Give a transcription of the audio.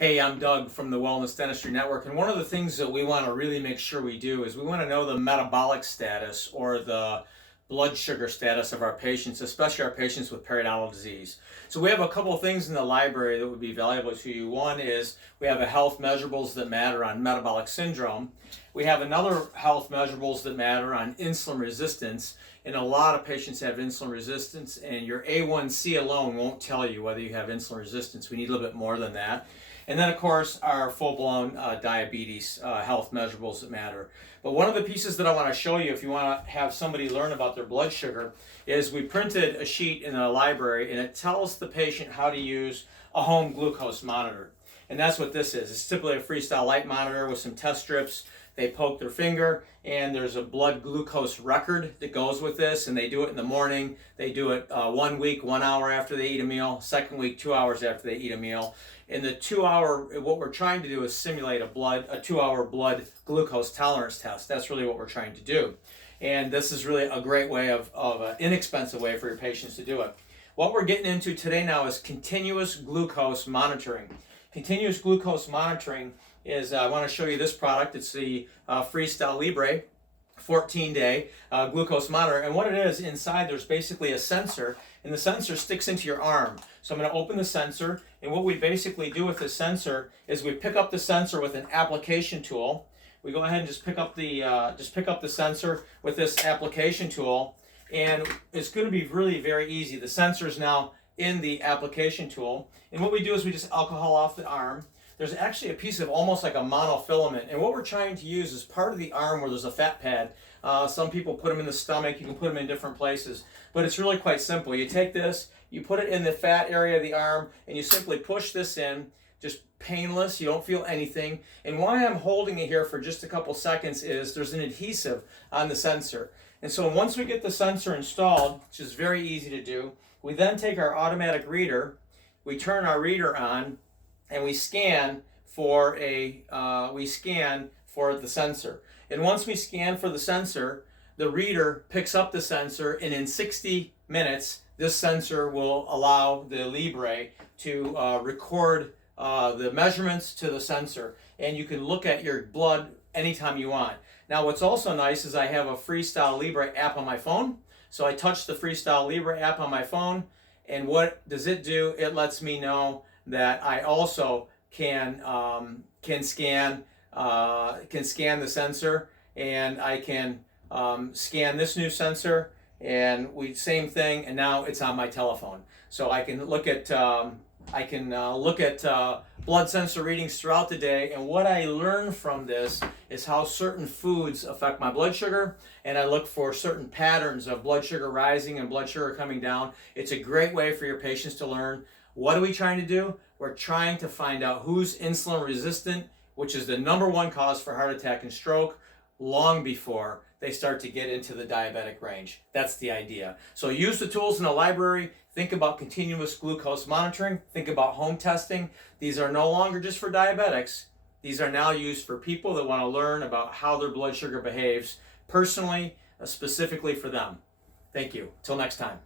Hey, I'm Doug from the Wellness Dentistry Network, and one of the things that we want to really make sure we do is we want to know the metabolic status or the blood sugar status of our patients, especially our patients with periodontal disease. So we have a couple of things in the library that would be valuable to you. One is we have a health measurables that matter on metabolic syndrome. We have another health measurables that matter on insulin resistance, and a lot of patients have insulin resistance, and your A1C alone won't tell you whether you have insulin resistance. We need a little bit more than that. And then, of course, our full-blown diabetes health measurables that matter. But one of the pieces that I want to show you, if you want to have somebody learn about their blood sugar, is we printed a sheet in the library, and it tells the patient how to use a home glucose monitor. And that's what this is. It's typically a freestyle light monitor with some test strips. They poke their finger, and there's a blood glucose record that goes with this, and they do it in the morning. They do it 1 week, 1 hour after they eat a meal, second week, 2 hours after they eat a meal. In the 2 hour, what we're trying to do is simulate a 2 hour blood glucose tolerance test. That's really what we're trying to do. And this is really a great way of an inexpensive way for your patients to do it. What we're getting into today now is continuous glucose monitoring. Continuous glucose monitoring is, I want to show you this product. It's the Freestyle Libre 14-day glucose monitor. And what it is, inside there's basically a sensor, and the sensor sticks into your arm. So I'm going to open the sensor, and what we basically do with the sensor is we pick up the sensor with an application tool. We go ahead and just pick up the sensor with this application tool, and it's going to be really very easy. The sensor is now in the application tool, and what we do is we just alcohol off the arm. There's actually a piece of almost like a monofilament, and what we're trying to use is part of the arm where there's a fat pad. Some people put them in the stomach. You can put them in different places, but it's really quite simple. You take this, you put it in the fat area of the arm, and you simply push this in, just painless. You don't feel anything. And why I'm holding it here for just a couple seconds is there's an adhesive on the sensor. And so once we get the sensor installed, which is very easy to do, we then take our automatic reader, we turn our reader on, and we scan for the sensor. And once we scan for the sensor, the reader picks up the sensor, and in 60 minutes, this sensor will allow the Libre to record the measurements to the sensor, and you can look at your blood anytime you want. Now, what's also nice is I have a Freestyle Libre app on my phone. So I touch the Freestyle Libre app on my phone, and what does it do? It lets me know that I also can scan the sensor, and I can scan this new sensor, and same thing, and now it's on my telephone. So I can look at blood sensor readings throughout the day, and what I learn from this is how certain foods affect my blood sugar, and I look for certain patterns of blood sugar rising and blood sugar coming down. It's a great way for your patients to learn. What are we trying to do? We're trying to find out who's insulin resistant, which is the #1 cause for heart attack and stroke, long before they start to get into the diabetic range. That's the idea. So use the tools in the library. Think about continuous glucose monitoring. Think about home testing. These are no longer just for diabetics. These are now used for people that want to learn about how their blood sugar behaves personally, specifically for them. Thank you. Till next time.